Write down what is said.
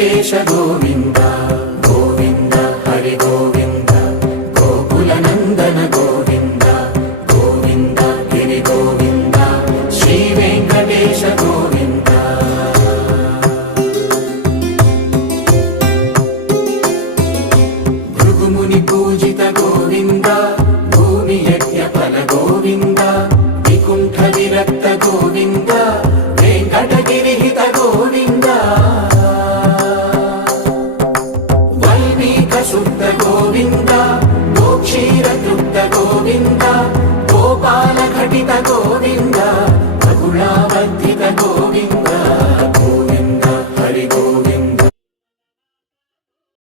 వెంకటేశ గోవింద గోవింద హరి గోవింద గోకుల నందన గోవింద గోవింద గిరి గోవింద శ్రీ వెంకటేశ గోవింద భృగుముని పూజిత గోవింద భూమి యజ్ఞ ఫల గోవింద వికుంఠ విరక్త గోవింద వెంకటగిరిహిత గోవింద వల్మీక శుద్ధ గోవింద గోక్షీర తృప్త గోవింద గోపాల ఘటిత గోవింద